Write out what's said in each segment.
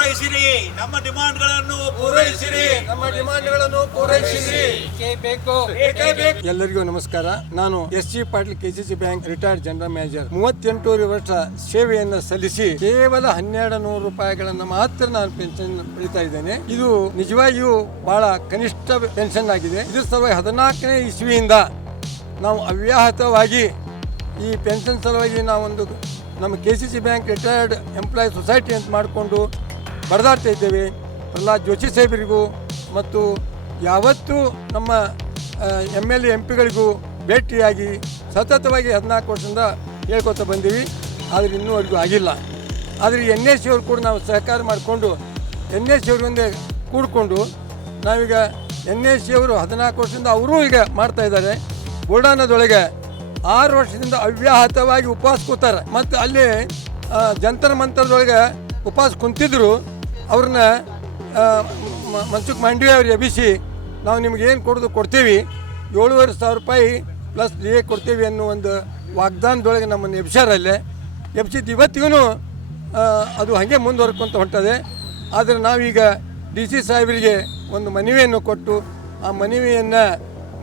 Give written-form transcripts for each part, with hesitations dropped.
ಪೂರೈಸಿರಿ, ನಮ್ಮ ಡಿಮಾಂಡ್ಗಳನ್ನು ಪೂರೈಸಿರಿ, ನಮ್ಮ ಡಿಮಾಂಡ್ಗಳನ್ನು ಪೂರೈಸಿರಿ. ಎಲ್ಲರಿಗೂ ನಮಸ್ಕಾರ. ನಾನು SG. Patil KCC bank retired general manager. 38 ವರ್ಷ ಸೇವೆಯನ್ನು ಸಲ್ಲಿಸಿ ಕೇವಲ 1200 ರೂಪಾಯಿಗಳನ್ನು ಮಾತ್ರ ನಾನು ಪೆನ್ಷನ್ ಪಡಿತಾ ಇದ್ದೇನೆ. ಇದು ನಿಜವಾಗಿಯೂ ಬಹಳ ಕನಿಷ್ಠ ಪೆನ್ಷನ್ ಆಗಿದೆ. ಇದು 2014ನೇ ಇಸ್ವಿಯಿಂದ ನಾವು ಅವ್ಯಾಹತವಾಗಿ ಈ ಪೆನ್ಷನ್ ಸಲುವಾಗಿ ನಾವೊಂದು ನಮ್ಮ KCC bank retired employees society ಅಂತ ಮಾಡಿಕೊಂಡು ಬರೆದಾಡ್ತಾ ಇದ್ದೇವೆ. ಪ್ರಹ್ಲಾದ್ ಜೋಶಿ ಸಾಹೇಬರಿಗೂ ಮತ್ತು ಯಾವತ್ತೂ ನಮ್ಮ MLA MP ಗಳಿಗೂ ಭೇಟಿಯಾಗಿ ಸತತವಾಗಿ 14 ವರ್ಷದಿಂದ ಹೇಳ್ಕೊತ ಬಂದೀವಿ. ಆದರೆ ಇನ್ನೂವರೆಗೂ ಆಗಿಲ್ಲ. ಆದರೆ NSC ಅವರು ಕೂಡ ನಾವು ಸಹಕಾರ ಮಾಡಿಕೊಂಡು NSC ಅವ್ರ ಮುಂದೆ ಕೂಡಿಕೊಂಡು ನಾವೀಗ NSC ಅವರು 14 ವರ್ಷದಿಂದ ಅವರೂ ಈಗ ಮಾಡ್ತಾ ಇದ್ದಾರೆ. ಬುಲ್ಡಾನದೊಳಗೆ 6 ವರ್ಷದಿಂದ ಅವ್ಯಾಹತವಾಗಿ ಉಪವಾಸ ಕೂತಾರೆ. ಮತ್ತು ಅಲ್ಲಿ ಜಂತರ ಮಂತರದೊಳಗೆ ಉಪವಾಸ ಕುಂತಿದ್ರು. ಅವ್ರನ್ನ ಮನ್ಸುಖ್ ಮಾಂಡವಿಯಾ ಅವ್ರಿಗೆ ಎಬ್ಬಿಸಿ ನಾವು ನಿಮ್ಗೆ ಏನು ಕೊಡ್ತೀವಿ, 7,500 ರೂಪಾಯಿ ಪ್ಲಸ್ DA ಕೊಡ್ತೀವಿ ಅನ್ನೋ ಒಂದು ವಾಗ್ದಾನದೊಳಗೆ ನಮ್ಮನ್ನು ಎಬ್ಸಾರಲ್ಲೇ ಎಬ್ಸಿದ್ದು ಇವತ್ತಿಗೂ ಅದು ಹಾಗೆ ಮುಂದುವರ್ಕೊಂತ ಹೊಂಟದೆ. ಆದರೆ ನಾವೀಗ DC ಸಾಹೇಬರಿಗೆ ಒಂದು ಮನವಿಯನ್ನು ಕೊಟ್ಟು ಆ ಮನವಿಯನ್ನು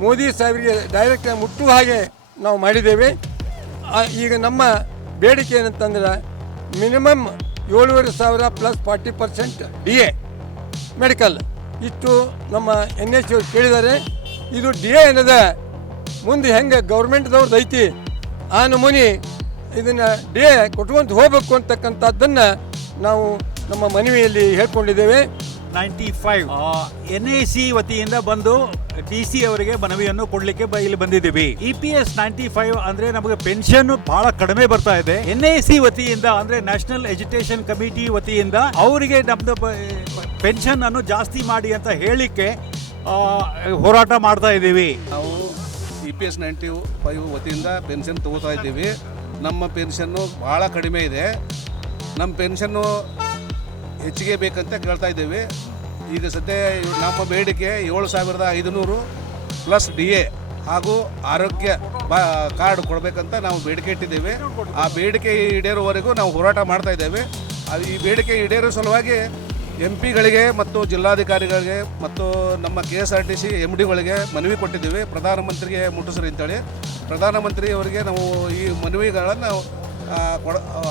ಮೋದಿ ಸಾಹೇಬರಿಗೆ ಡೈರೆಕ್ಟ್ ಮುಟ್ಟುವ ಹಾಗೆ ನಾವು ಮಾಡಿದ್ದೇವೆ. ಈಗ ನಮ್ಮ ಬೇಡಿಕೆ ಏನಂತಂದ್ರೆ ಮಿನಿಮಮ್ 7,500 ಪ್ಲಸ್ 40% DA ಮೆಡಿಕಲ್ ಇಷ್ಟು ನಮ್ಮ NSC ಅವ್ರು ಕೇಳಿದ್ದಾರೆ. ಇದು DA ಏನದ ಮುಂದೆ ಹೆಂಗೆ ಗೌರ್ಮೆಂಟ್ದವ್ರದ್ದು ಐತಿ ಆ ನಮೂನಿ ಇದನ್ನು DA ಕೊಟ್ಕೊಂತ ಹೋಗಬೇಕು ಅಂತಕ್ಕಂಥದ್ದನ್ನು ನಾವು ನಮ್ಮ ಮನವಿಯಲ್ಲಿ ಹೇಳ್ಕೊಂಡಿದ್ದೇವೆ. 95 NAC ವತಿಯಿಂದ ಬಂದು DC ಅವರಿಗೆ ಮನವಿಯನ್ನು ಕೊಡ್ಲಿಕ್ಕೆ ಇಲ್ಲಿ ಬಂದಿದ್ದೀವಿ. EPS 95 ಅಂದ್ರೆ ನಮಗೆ ಪೆನ್ಷನ್ ಬಹಳ ಕಡಿಮೆ ಬರ್ತಾ ಇದೆ. NAC ವತಿಯಿಂದ ಅಂದ್ರೆ ನ್ಯಾಷನಲ್ ಎಜುಕೇಶನ್ ಕಮಿಟಿ ವತಿಯಿಂದ ಅವರಿಗೆ ನಮ್ದು ಪೆನ್ಷನ್ ಅನ್ನು ಜಾಸ್ತಿ ಮಾಡಿ ಅಂತ ಹೇಳಿಕ್ಕೆ ಹೋರಾಟ ಮಾಡ್ತಾ ಇದ್ದೀವಿ. ನಾವು EPS 95 ವತಿಯಿಂದ ಪೆನ್ಷನ್ ತಗೋತಾ ಇದ್ದೀವಿ. ನಮ್ಮ ಪೆನ್ಷನ್ನು ಭಾಳ ಕಡಿಮೆ ಇದೆ. ನಮ್ಮ ಪೆನ್ಷನ್ನು ಹೆಚ್ಚಿಗೆ ಬೇಕಂತ ಕೇಳ್ತಾ ಇದ್ದೇವೆ. ಈಗ ಸದ್ಯ ನಮ್ಮ ಬೇಡಿಕೆ 7,500 ಪ್ಲಸ್ DA ಹಾಗೂ ಆರೋಗ್ಯ ಕಾರ್ಡ್ ಕೊಡಬೇಕಂತ ನಾವು ಬೇಡಿಕೆ ಇಟ್ಟಿದ್ದೇವೆ. ಆ ಬೇಡಿಕೆ ಈಡೇರುವವರೆಗೂ ನಾವು ಹೋರಾಟ ಮಾಡ್ತಾ ಇದ್ದೇವೆ. ಈ ಬೇಡಿಕೆ ಈಡೇರೋ ಸಲುವಾಗಿ MP ಗಳಿಗೆ ಮತ್ತು ಜಿಲ್ಲಾಧಿಕಾರಿಗಳಿಗೆ ಮತ್ತು ನಮ್ಮ KSRTC MDಗಳಿಗೆ ಮನವಿ ಕೊಟ್ಟಿದ್ದೀವಿ. ಪ್ರಧಾನಮಂತ್ರಿಗೆ ಮುಟ್ಟಿಸ್ರಿ ಅಂತೇಳಿ ಪ್ರಧಾನಮಂತ್ರಿ ಅವರಿಗೆ ನಾವು ಈ ಮನವಿಗಳನ್ನು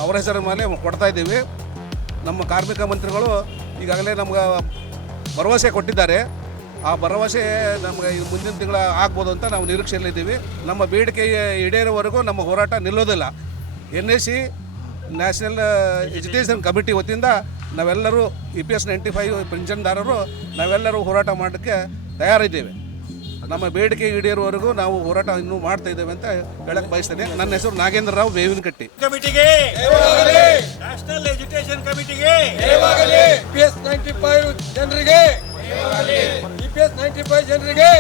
ಅವರ ಹೆಸರ ಮೇಲೆ ಕೊಡ್ತಾ ಇದ್ದೀವಿ. ನಮ್ಮ ಕಾರ್ಮಿಕ ಮಂತ್ರಿಗಳು ಈಗಾಗಲೇ ನಮ್ಗೆ ಭರವಸೆ ಕೊಟ್ಟಿದ್ದಾರೆ. ಆ ಭರವಸೆ ನಮ್ಗೆ ಮುಂದಿನ ತಿಂಗಳ ಆಗ್ಬೋದು ಅಂತ ನಾವು ನಿರೀಕ್ಷೆಯಲ್ಲಿದ್ದೀವಿ. ನಮ್ಮ ಬೇಡಿಕೆ ಈಡೇರುವವರೆಗೂ ನಮ್ಮ ಹೋರಾಟ ನಿಲ್ಲೋದಿಲ್ಲ. NSC ನ್ಯಾಷನಲ್ ಎಜುಕೇಷನ್ ಕಮಿಟಿ ವತಿಯಿಂದ ನಾವೆಲ್ಲರೂ EPS 95 ಪೆನ್ಷನ್ದಾರರು ನಾವೆಲ್ಲರೂ ಹೋರಾಟ ಮಾಡೋಕ್ಕೆ ತಯಾರಿದ್ದೇವೆ. ನಮ್ಮ ಬೇಡಿಕೆ ಈಡೇರುವವರೆಗೂ ನಾವು ಹೋರಾಟ ಇನ್ನೂ ಮಾಡ್ತಾ ಇದ್ದೇವೆ ಅಂತ ಹೇಳಕ್ಕೆ ಬಯಸ್ತೇನೆ. ನನ್ನ ಹೆಸರು ನಾಗೇಂದ್ರ ರಾವ್ ಬೇವಿನಕಟ್ಟಿ. ಕಮಿಟಿಗೆ ನ್ಯಾಷನಲ್ ಎಜುಕೇಶನ್ ಕಮಿಟಿಗೆ EPS 95 ಜನರಿಗೆ EPS 95 ಜನರಿಗೆ